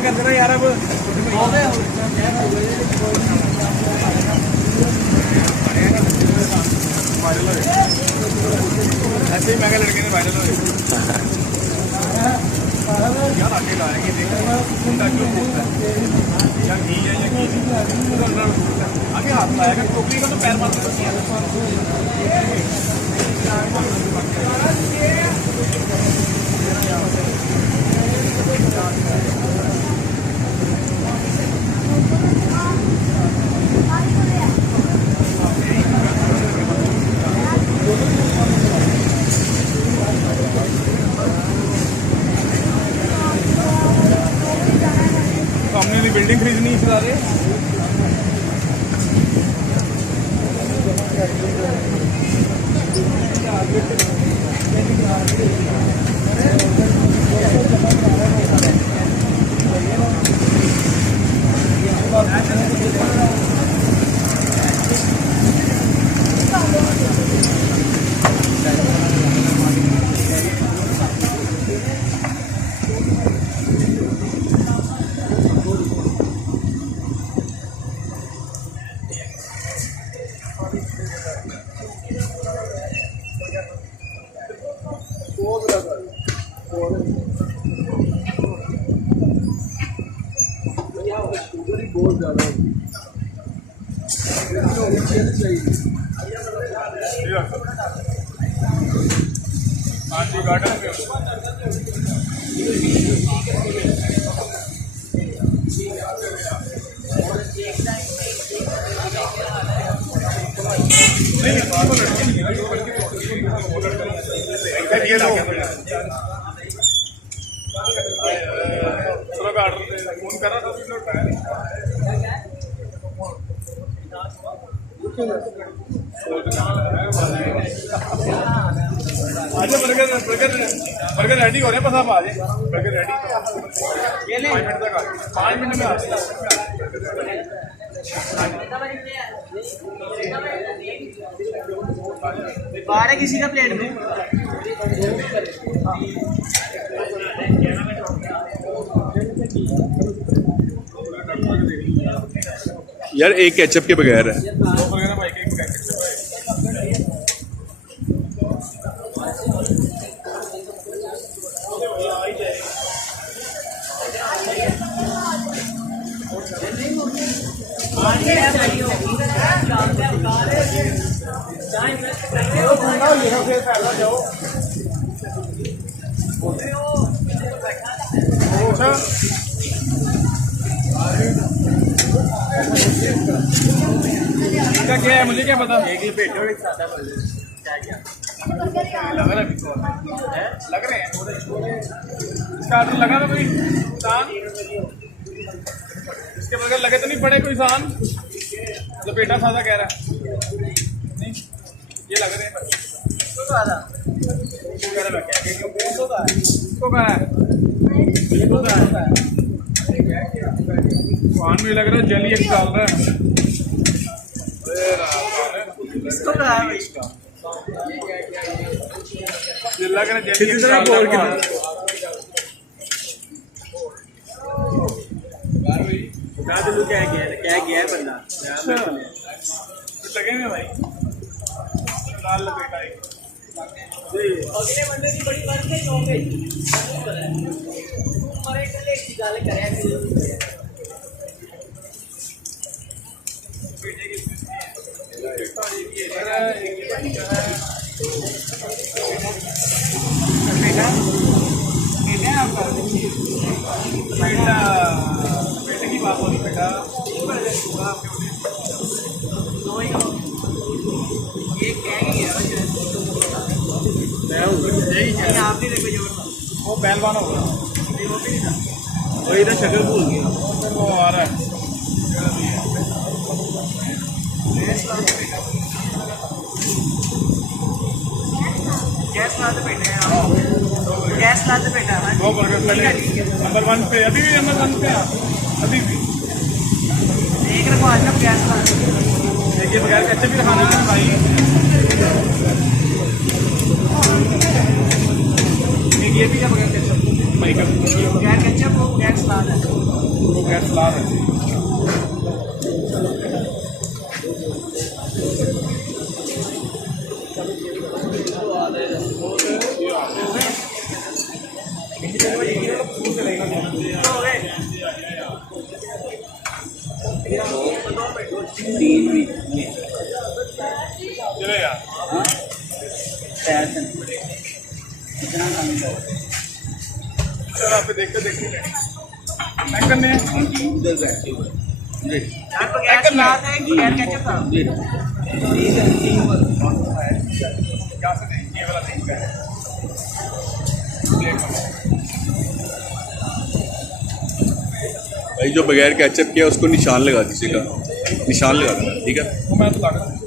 Check कर देना यार अब ऐसे ही महंगे लड़के ने वायरल हुए यार आगे लाएंगे देखो या घी है या घी आगे हाथ लाएगा टोकरी का तो पैर मारते हमने बिल्डिंग खरीदनी इस बारे बहुत ज्यादा गार्डन फोन कर रहा था आजा बर्गर बर्गर बर्गर रेडी हो रहे हैं बस आप आ जाए बर्गर रेडी 5 मिनट तक 5 मिनट में आ जाए बाहर है किसी का प्लेट में यार एक केचप के बगैर है क्या है मुझे क्या पता एक ही पेट और एक सादा लग रहे हैं इसका आदमी लगा ना कोई इंसान इसके बगैर लगे तो नहीं पड़े कोई इंसान तो बेटा सादा कह रहा है नहीं ये लग रहे हैं कान में लग रहा है जली एक डाल रहा है इसको कहा है लग रहा है जली एक डाल रहा है क्या गया है बंदा लगे हुए भाई लाल लपेटा एक अगले बंदे की बड़ी बात है चौक है मरे कले की गाल करे बेटे की बात हो रही बेटा ये क्या गया आप नहीं देखो जोर वो पहलवान हो गया वही तो शक्ल भूल गया वो आ रहा है गैस लाते बैठे हैं गैस लाते बैठा है दो बर्गर नंबर 1 पे अभी भी नंबर 1 पे अभी भी एक रखो आज ना गैस लाते देखिए बगैर कैसे भी खाना है भाई एक ये भी क्या बगैर कैसे बगैर केचप हो बगैर सलाद है वो गैस सलाद है चलेगा चलो आप देखते देखते पैक करने हैं यार बगैर सलाद है बगैर केचप था क्या से नहीं ये वाला नहीं है भाई जो बगैर कैचअप किया उसको निशान लगा दीजिएगा, निशान लगा देना, ठीक है। वो मैं बता रहा हूँ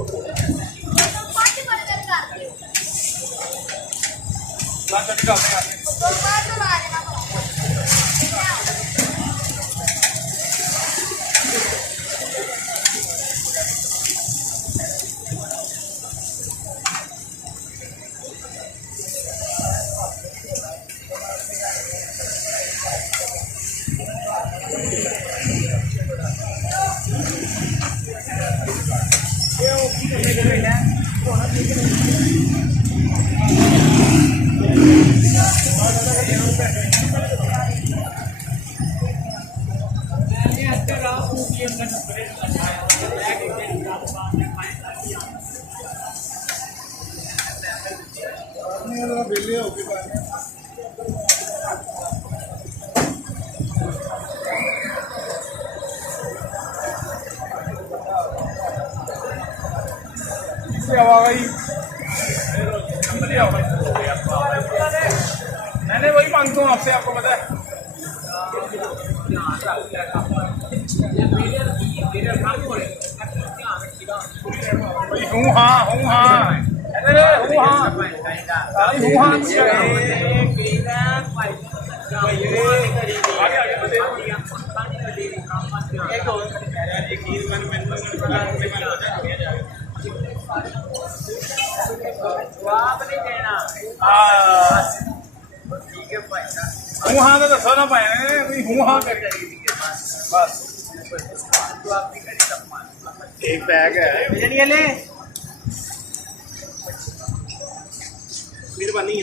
बेले हो गए मैंने वही मांगता हूँ आपसे, आपको पता है हूँ हाँ हूँ हाँ हूँ हाँ हूँ हाँ हूँ हाँ तो दसो ना पाए हूँ हाँ कर बस एक बैग है मेहरबानी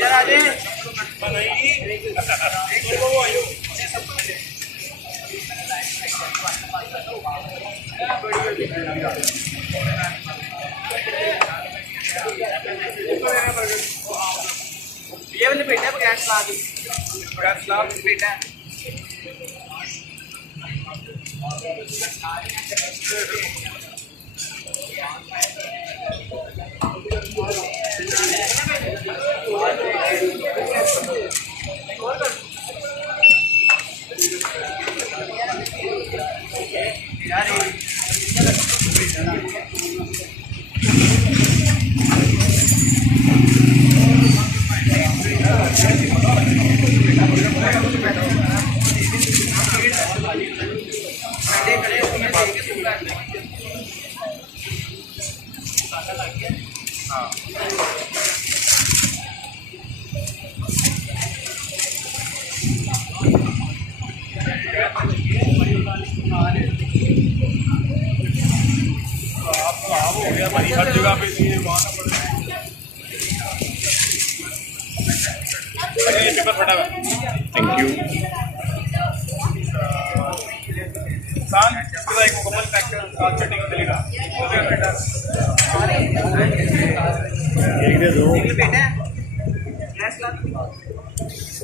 यार ये वाले बेटा बगैर सलाद बेटा हमारी हर जगह पे पेपर फटा हुआ। Thank you. एक मुकम्मल पैक कर साथ चटनी मिलेगा। एक दे दो।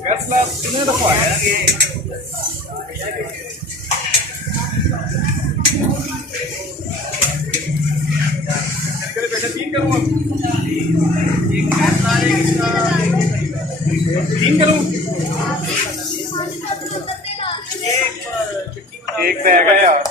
गैस लाभ कितने दफा है? बेटा 3 करूँ अब? 3 करूँ? एक बैग है यार।